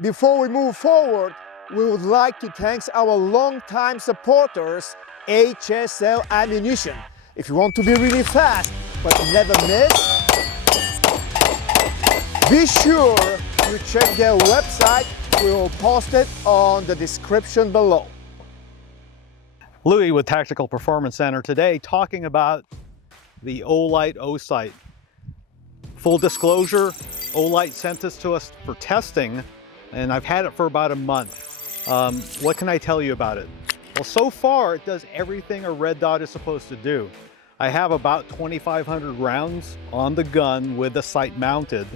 Before we move forward, we would like to thank our longtime supporters, HSL Ammunition. If you want to be really fast but never miss, be sure you check their website. We will post it on the description below. Louis with Tactical Performance Center today talking about the Olight Osight. Full disclosure, Olight sent this to us for testing, and I've had it for about a month. What can I tell you about it? Well, so far it does everything a red dot is supposed to do. I have about 2,500 rounds on the gun with the sight mounted.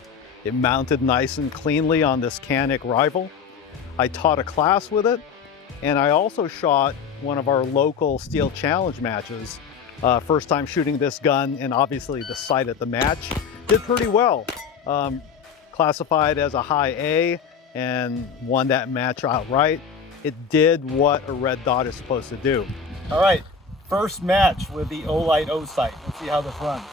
It mounted nice and cleanly on this Canik rifle. I taught a class with it, and I also shot one of our local Steel Challenge matches. First time shooting this gun, and obviously the sight at the match did pretty well. Classified as a high A and won that match outright. It did what a red dot is supposed to do. All right, first match with the Olight Osight. Let's see how this runs.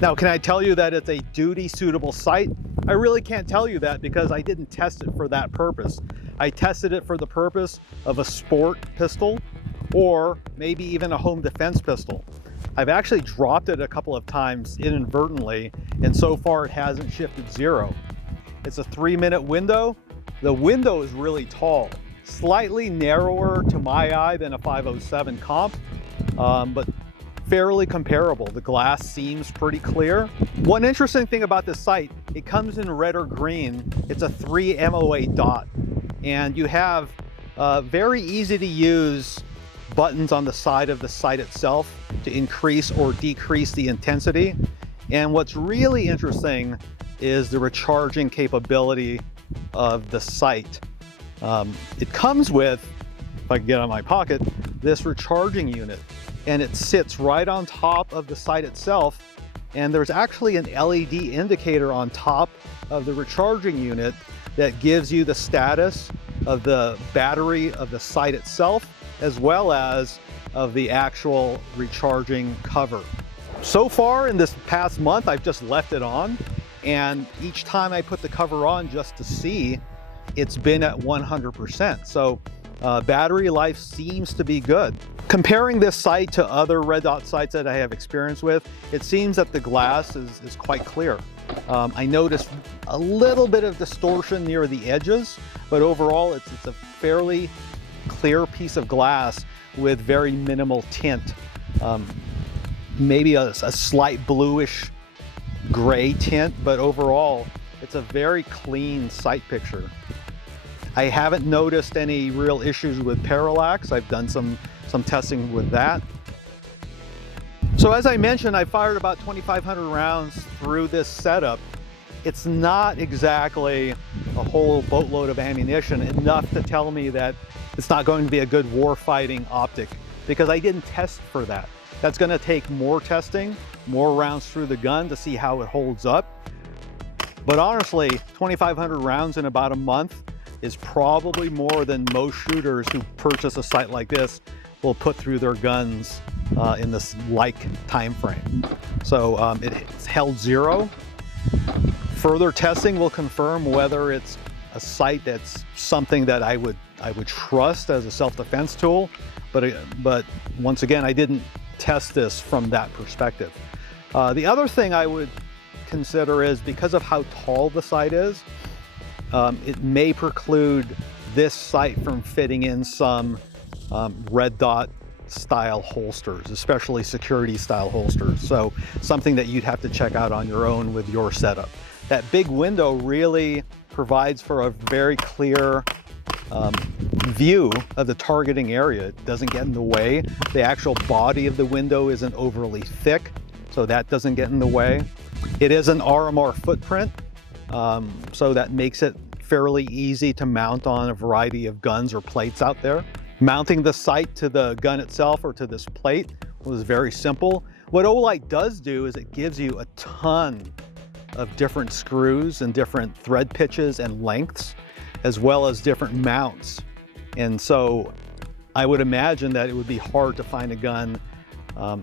Now, can I tell you that it's a duty suitable sight? I really can't tell you that because I didn't test it for that purpose. I tested it for the purpose of a sport pistol or maybe even a home defense pistol. I've actually dropped it a couple of times inadvertently, and so far it hasn't shifted zero. It's a 3-minute window. The window is really tall, slightly narrower to my eye than a 507 comp, but fairly comparable. The glass seems pretty clear. One interesting thing about this sight, it comes in red or green. It's a 3 MOA dot, and you have very easy to use buttons on the side of the sight itself to increase or decrease the intensity. And what's really interesting is the recharging capability of the sight. It comes with, if I can get it out of my pocket, this recharging unit, and it sits right on top of the sight itself. And there's actually an LED indicator on top of the recharging unit that gives you the status of the battery of the sight itself, as well as of the actual recharging cover. So far in this past month, I've just left it on, and each time I put the cover on just to see, it's been at 100%. So battery life seems to be good. Comparing this sight to other red dot sights that I have experience with, it seems that the glass is quite clear. I noticed a little bit of distortion near the edges, but overall it's a fairly clear piece of glass with very minimal tint. Maybe a slight bluish gray tint, but overall it's a very clean sight picture. I haven't noticed any real issues with parallax. I've done some testing with that. So as I mentioned, I fired about 2,500 rounds through this setup. It's not exactly a whole boatload of ammunition, enough to tell me that it's not going to be a good war-fighting optic, because I didn't test for that. That's going to take more testing, more rounds through the gun to see how it holds up. But honestly, 2,500 rounds in about a month is probably more than most shooters who purchase a sight like this will put through their guns in this like time frame. So it's held zero. Further testing will confirm whether it's a sight that's something that I would trust as a self-defense tool. But once again, I didn't test this from that perspective. The other thing I would consider is, because of how tall the sight is, it may preclude this sight from fitting in some red dot style holsters, especially security style holsters. So something that you'd have to check out on your own with your setup. That big window really provides for a very clear view of the targeting area. It doesn't get in the way. The actual body of the window isn't overly thick. so that doesn't get in the way. It is an RMR footprint, so that makes it fairly easy to mount on a variety of guns or plates out there. Mounting the sight to the gun itself or to this plate was very simple. What Olight does do is it gives you a ton of different screws and different thread pitches and lengths, as well as different mounts. And so I would imagine that it would be hard to find a gun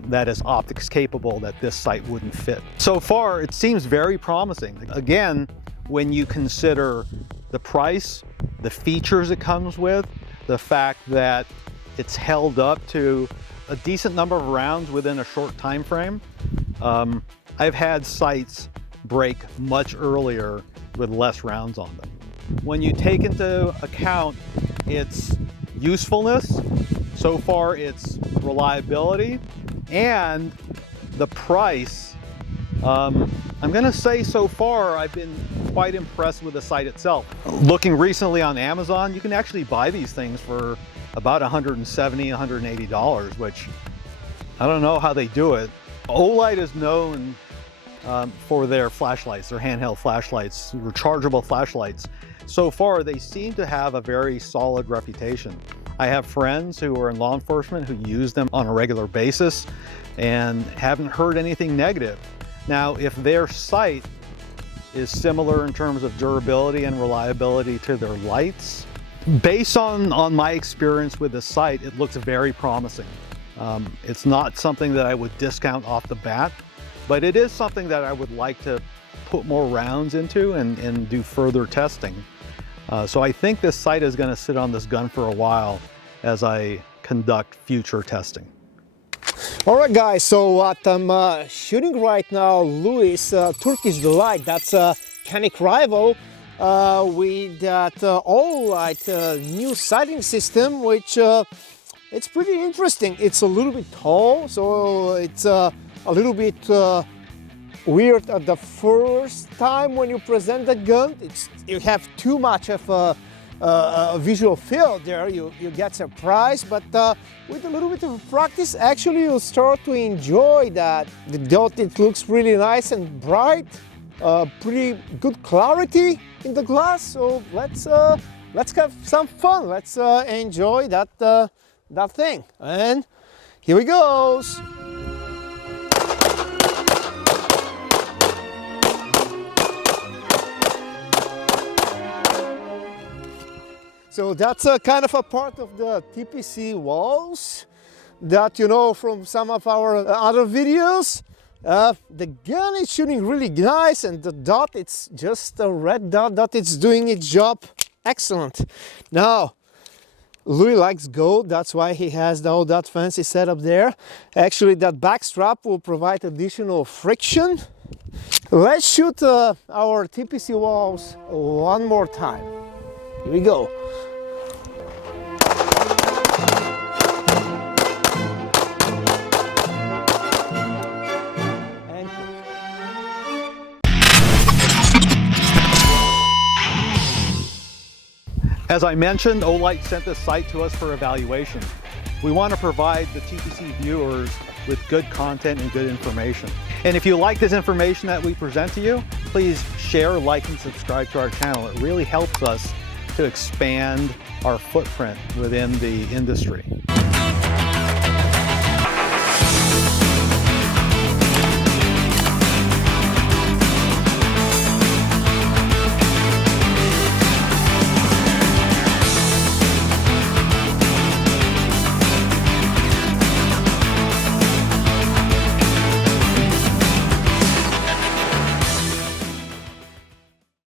that is optics capable that this sight wouldn't fit. So far, it seems very promising. Again, when you consider the price, the features it comes with, the fact that it's held up to a decent number of rounds within a short time frame. I've had sights break much earlier with less rounds on them. When you take into account its usefulness, so far its reliability, and the price, I'm gonna say so far I've been quite impressed with the sight itself. Looking recently on Amazon, you can actually buy these things for about $170, $180, which I don't know how they do it. Olight is known for their flashlights, their handheld flashlights, rechargeable flashlights. So far, they seem to have a very solid reputation. I have friends who are in law enforcement who use them on a regular basis and haven't heard anything negative. Now, if their sight is similar in terms of durability and reliability to their lights, based on my experience with the sight, it looks very promising. It's not something that I would discount off the bat, but it is something that I would like to put more rounds into and do further testing. So I think this sight is going to sit on this gun for a while as I conduct future testing. All right, guys, so what I'm shooting right now, Louis Turkish Delight, that's a Canik rival with that Olight new sighting system, which it's pretty interesting. It's a little bit tall, so it's a little bit weird at the first time when you present the gun. You have too much of a visual field there. You get surprised, but with a little bit of practice, actually you'll start to enjoy that. The dot, it looks really nice and bright, pretty good clarity in the glass. So let's have some fun. Let's enjoy that thing. And here we goes. So that's kind of a part of the TPC walls that you know from some of our other videos. The gun is shooting really nice, and the dot, it's just a red dot that it's doing its job excellent. Now, Louis likes gold, that's why he has all that fancy setup there. Actually, that back strap will provide additional friction. Let's shoot our TPC walls one more time. Here we go. As I mentioned, Olight sent this sight to us for evaluation. We want to provide the TPC viewers with good content and good information. And if you like this information that we present to you, please share, like, and subscribe to our channel. It really helps us to expand our footprint within the industry.